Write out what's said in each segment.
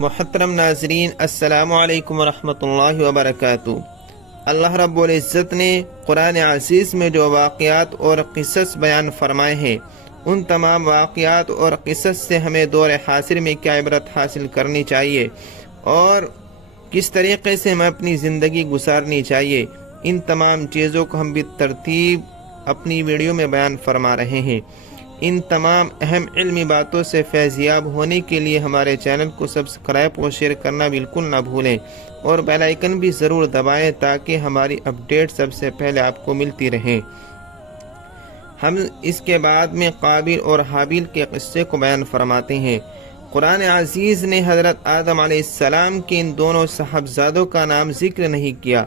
محترم ناظرین، السلام علیکم ورحمۃ اللہ وبرکاتہ۔ اللہ رب العزت نے قرآن عزیز میں جو واقعات اور قصص بیان فرمائے ہیں، ان تمام واقعات اور قصص سے ہمیں دور حاضر میں کیا عبرت حاصل کرنی چاہیے اور کس طریقے سے ہمیں اپنی زندگی گزارنی چاہیے، ان تمام چیزوں کو ہم بالترتیب اپنی ویڈیو میں بیان فرما رہے ہیں۔ ان تمام اہم علمی باتوں سے فیضیاب ہونے کے لیے ہمارے چینل کو سبسکرائب اور شیئر کرنا بالکل نہ بھولیں، اور بیل آئیکن بھی ضرور دبائیں تاکہ ہماری اپڈیٹ سب سے پہلے آپ کو ملتی رہیں۔ ہم اس کے بعد میں قابیل اور حابیل کے قصے کو بیان فرماتے ہیں۔ قرآن عزیز نے حضرت آدم علیہ السلام کے ان دونوں صاحبزادوں کا نام ذکر نہیں کیا،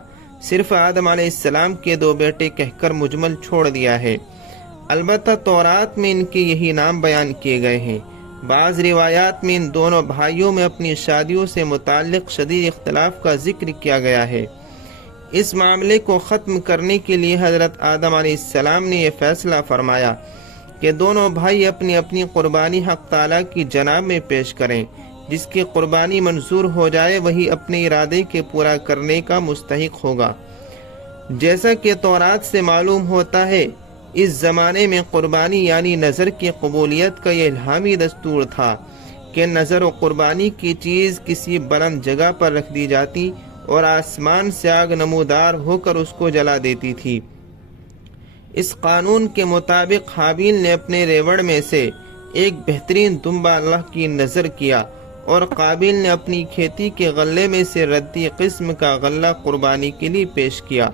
صرف آدم علیہ السلام کے دو بیٹے کہہ کر مجمل چھوڑ دیا ہے۔ البتہ تورات میں ان کے یہی نام بیان کیے گئے ہیں۔ بعض روایات میں ان دونوں بھائیوں میں اپنی شادیوں سے متعلق شدید اختلاف کا ذکر کیا گیا ہے۔ اس معاملے کو ختم کرنے کے لیے حضرت آدم علیہ السلام نے یہ فیصلہ فرمایا کہ دونوں بھائی اپنی اپنی قربانی حق تعالیٰ کی جناب میں پیش کریں۔ جس کی قربانی منظور ہو جائے وہی اپنے ارادے کے پورا کرنے کا مستحق ہوگا۔ جیسا کہ تورات سے معلوم ہوتا ہے، اس زمانے میں قربانی یعنی نظر کی قبولیت کا یہ الہامی دستور تھا کہ نظر و قربانی کی چیز کسی بلند جگہ پر رکھ دی جاتی اور آسمان سے آگ نمودار ہو کر اس کو جلا دیتی تھی۔ اس قانون کے مطابق حابیل نے اپنے ریوڑ میں سے ایک بہترین دمبا اللہ کی نظر کیا اور قابیل نے اپنی کھیتی کے غلے میں سے ردی قسم کا غلہ قربانی کے لیے پیش کیا۔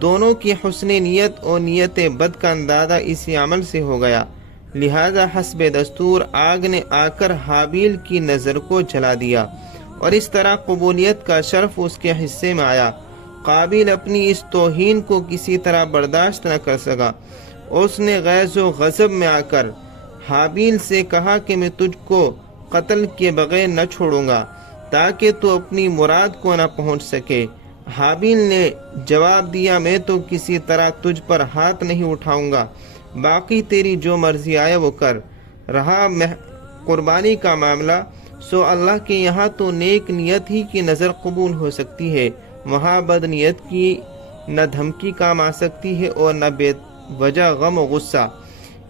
دونوں کی حسن نیت اور نیت بد کا اندازہ اسی عمل سے ہو گیا، لہذا حسب دستور آگ نے آ کر حابیل کی نظر کو جلا دیا اور اس طرح قبولیت کا شرف اس کے حصے میں آیا۔ قابیل اپنی اس توہین کو کسی طرح برداشت نہ کر سکا، اس نے غیظ و غضب میں آ کر حابیل سے کہا کہ میں تجھ کو قتل کے بغیر نہ چھوڑوں گا تاکہ تو اپنی مراد کو نہ پہنچ سکے۔ حابیل نے جواب دیا، میں تو کسی طرح تجھ پر ہاتھ نہیں اٹھاؤں گا، باقی تیری جو مرضی آئے وہ کر۔ رہا قربانی کا معاملہ، سو اللہ کے یہاں تو نیک نیت ہی کی نظر قبول ہو سکتی ہے، وہاں بد نیت کی نہ دھمکی کام آ سکتی ہے اور نہ بے وجہ غم و غصہ۔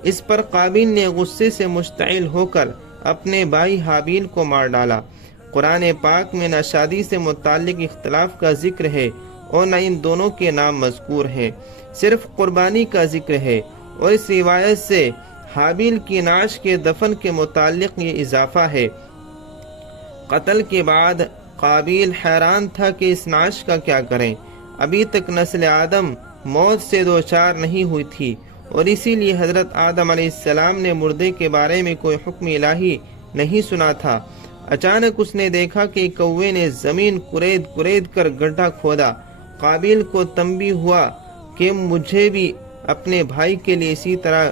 اس پر قابیل نے غصے سے مشتعل ہو کر اپنے بھائی حابیل کو مار ڈالا۔ قرآن پاک میں نہ شادی سے متعلق اختلاف کا ذکر ہے اور نہ ان دونوں کے نام مذکور ہیں، صرف قربانی کا ذکر ہے، اور اس روایت سے حابیل کی نعش کے دفن کے متعلق یہ اضافہ ہے۔ قتل کے بعد قابیل حیران تھا کہ اس نعش کا کیا کریں، ابھی تک نسل آدم موت سے دوچار نہیں ہوئی تھی، اور اسی لیے حضرت آدم علیہ السلام نے مردے کے بارے میں کوئی حکم الہی نہیں سنا تھا۔ اچانک اس نے دیکھا کہ کوے نے زمین کرید کر گڈھا کھودا۔ قابیل کو تنبیہ ہوا کہ مجھے بھی اپنے بھائی کے لیے اسی طرح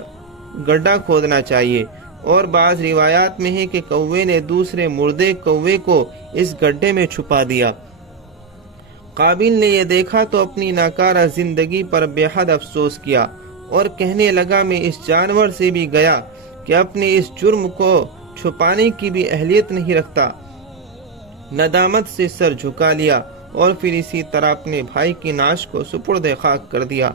گڈھا کھودنا چاہیے، اور بعض روایات میں ہے کہ کوے نے دوسرے مردے کوے کو اس گڈھے میں چھپا دیا۔ قابیل نے یہ دیکھا تو اپنی ناکارہ زندگی پر بے حد افسوس کیا اور کہنے لگا، میں اس جانور سے بھی گیا کہ اپنے اس جرم کو چھپانے کی بھی اہلیت نہیں رکھتا۔ ندامت سے سر جھکا لیا اور پھر اسی طرح اپنے بھائی کی نعش کو سپرد خاک کر دیا۔